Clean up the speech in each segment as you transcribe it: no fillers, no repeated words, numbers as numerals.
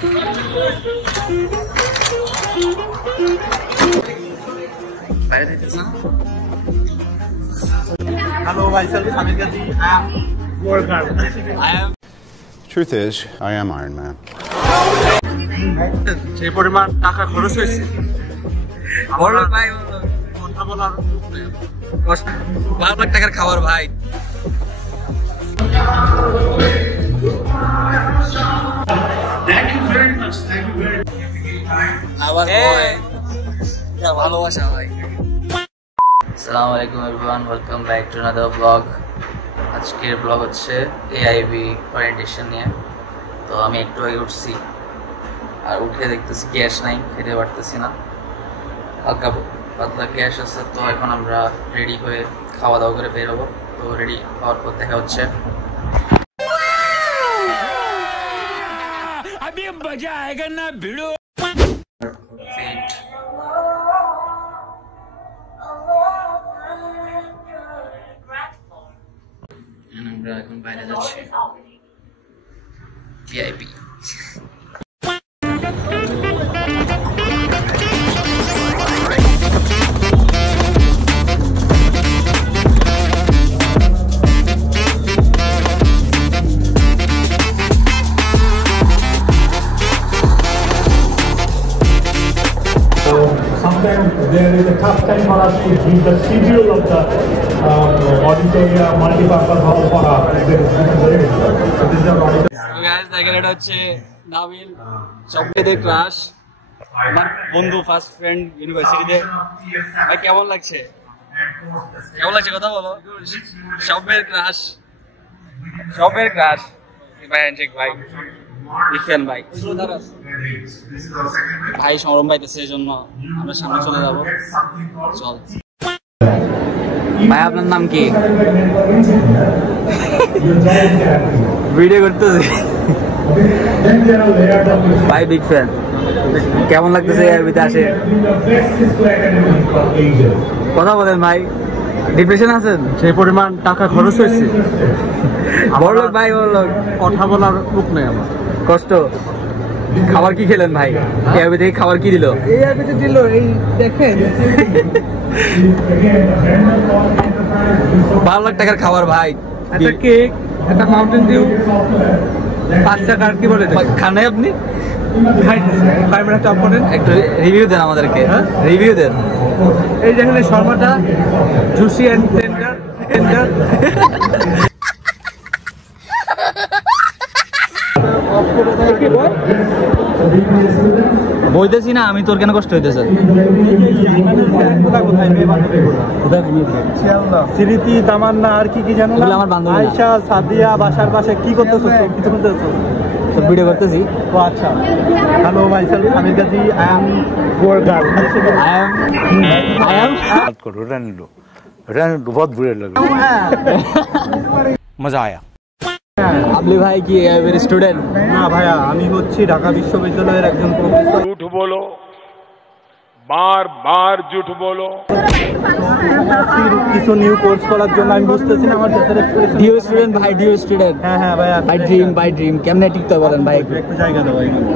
Hello, myself is Hamid Ghazi. I am worker. Truth is, I am Iron Man. যে পরিমাণ টাকা খরচ হয়েছে বড়লোক ভাই কথা বলার লাখ লাখ টাকার খাবার ভাই। ভালোবাসা ভাই। আসসালামু আলাইকুম everyone, welcome back to another blog. আজকের ব্লগ হচ্ছে এআইবি ওরিয়েন্টেশন নিয়ে। তো আমি একটু আগে উঠছি, আর উঠে দেখতেছি গ্যাস নাই, খেতে পারতেছি না, হালকা পাতলা গ্যাস আছে। তো এখন আমরা রেডি হয়ে খাওয়া দাওয়া করে বেরোবো। তো রেডি হওয়ার পর দেখা হচ্ছে। अभी मजा आएगा ना भिड़ो। আমরা এখন বাইরে যাচ্ছি VIP. Sometimes there is a tough time for us to give the schedule of the auditorium, multi-purpose hall for us. This is the auditorium. guys, দেখেন এটা হচ্ছে নাবিল, সবচেয়ে ক্লাস, আমার বন্ধু, ফার্স্ট ফ্রেন্ড ইউনিভার্সিটিতে। ভাই কেমন লাগছে? কেমন লাগছে কথা বলো। সবের ক্লাস, সবের ক্লাস। ভাই হ্যান্ডশেক ভাই, ইরফান ভাই। ভাই সরম পাইতেছে, এই জন্য আমরা সামনে চলে যাবো। চল ভাই, আপনার নাম কি? ভিডিও করতেছি ভাই, বিগ ফ্যান। কেমন লাগতেছে এআইবিতে আসে? কথা বলেন ভাই, ডিপ্রেশন আছেন? যে পরিমাণ টাকা খরচ হয়েছে বড়লোক ভাই, বড়লোক। কথা বলার মুখ নেই আমার। কষ্ট। খাবার কি খেলেন ভাই? এআইবি থেকে খাবার কি দিল? এআইবিতে দিল এই দেখেন 12 লাখ টাকার খাবার ভাই। একটা কেক, একটা মাউন্টেন ডিউ, 5 টাকার কি বলে খান নাই আপনি? ক্যামেরা টপ করেন, একটু রিভিউ দেন আমাদেরকে। রিভিউ দেন। এই দেখেন শর্মাটা জুসি এন্ড টেন্ডার টেন্ডার। বইতেছি না আমি, তোর কেন কষ্ট হইতেছে? স্মৃতি, তামান্না, আর কি কি জানো না? আমার বান্ধবী আয়েশা, সাদিয়া, বাসার পাশে কি করতেছো? কিছু করতেছো? সব ভিডিও করতেছি। ও আচ্ছা। Hello, myself Hamid Gazi. I am worker. I am बहुत बुरे लगे। मजा आया। আপনি ভাই কি এআইবির স্টুডেন্ট? না ভাইয়া, আমি হচ্ছি ঢাকা বিশ্ববিদ্যালয়ের একজন প্রফেসর। झूठ बोलो, बार बार झूठ बोलो। কিছু নিউ কোর্স করার জন্য আমি বুঝতেছি না আমার দেশের এক্সপ্রেশন। ডিও স্টুডেন্ট ভাই, ডিও স্টুডেন্ট। হ্যাঁ হ্যাঁ ভাইয়া, বাই ড্রিম কেমনে টিকতে বলেন ভাই? একটু জায়গা দাও এখানে।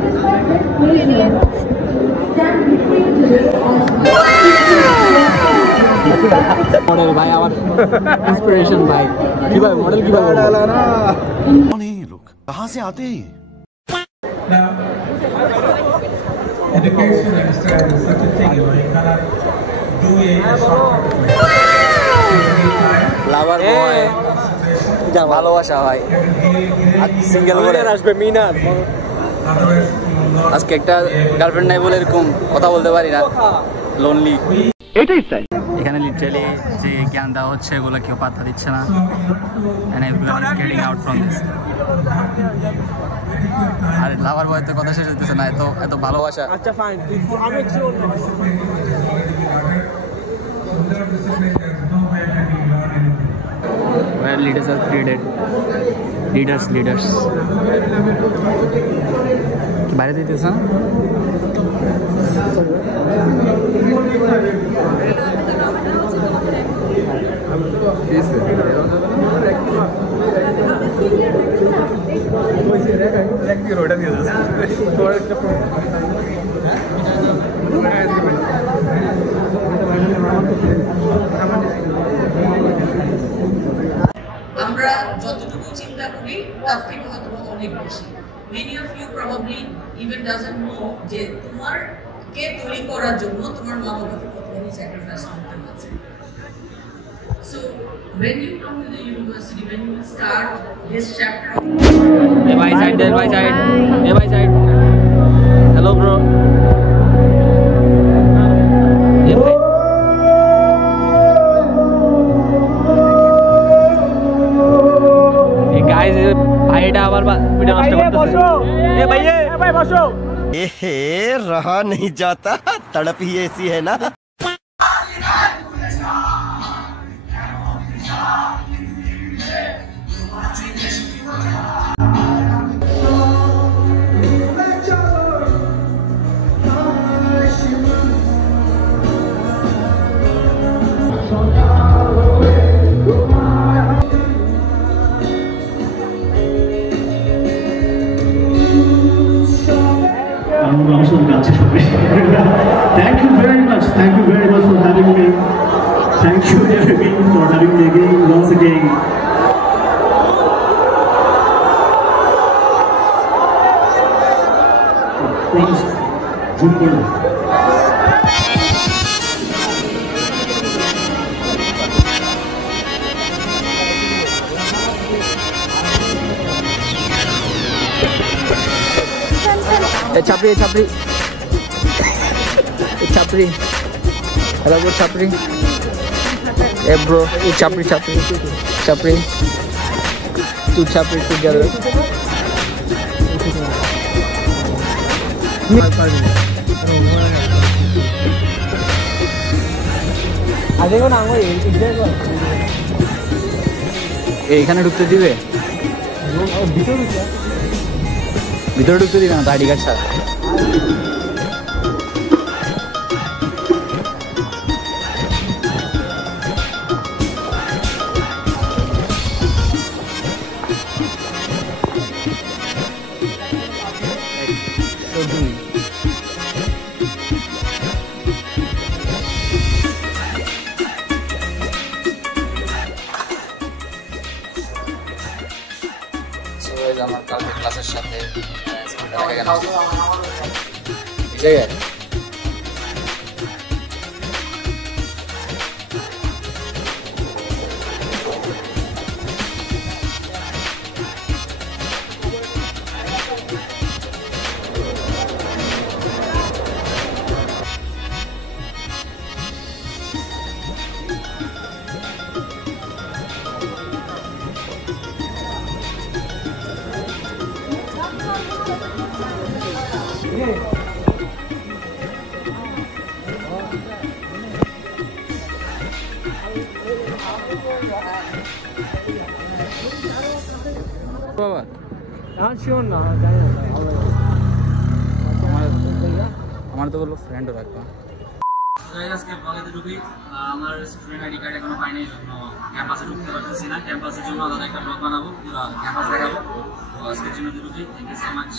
মডেল ভাই, আমার ইন্সপিরেশন ভাই। কি ভাই মডেল, কি ভাই? कौन है ये लोग? कहाँ से आते हैं? education is such a thing, you cannot do a লাভার বয়, ভালোবাসা ভাই। সিঙ্গেল বলে আসবে মিনার। আজকে একটা গার্লফ্রেন্ড নাই বলে এরকম কথা বলতে পারি না, লোনলি। এটাই চাই। এখানে লিটারালি যে জ্ঞান দেওয়া হচ্ছে এগুলো কেউ পাত্তা দিচ্ছে না। and everyone is getting out from this। আর লাভার বয় তো কথা শেষ হতেছে না, এত ভালোবাসা। আচ্ছা ফাইন, আমি একটু where leaders are created, leaders কি বাইরে দিতেছ না? আমরা যতটুকু চিন্তা করি তার থেকে হয়তো অনেক বেশি। Many of you probably even doesn't know যে তোমার কে তৈরি করার জন্য তোমার মা বাবাকে কতখানি স্যাক্রিফাইস করতে হচ্ছে। So when you come to the university, when you start this chapter, Hey, by side, there, by side. Hey, by side. Hello, bro. Hey, bhai. Hey, guys, भाईटा आवर वीडियो नष्ट करते हैं। ए भाई बसो। एहे रहा नहीं जाता, तड़प ही ऐसी है ना। Thank you very much for having me. Thank you everyone for having me again, once again. Thanks. Good. छपरी hello bro छपरी hey bro छपरी two छपरी together এইখানে ঢুকতে দিবে ভিতরে ঢুকতে দিবে না তো আইডি কার্ড ছাড়া আমার কালকে ক্লাসের সাথে দেখা গেল এই জায়গায় বাবা আমার তো বললো ফ্রেন্ডও রাখবো আজকে ব্লগে ঢুকি আমার স্টুডেন্ট আইডি কার্ড এখনো পাইনি জন্য ক্যাম্পাসে ঢুকতে পারতেছি না ক্যাম্পাসের জন্য আলাদা একটা ব্লগ বানাবো পুরো ক্যাম্পাস দেখাবো তো আজকের জন্য ঢুকি থ্যাংক ইউ সো মাচ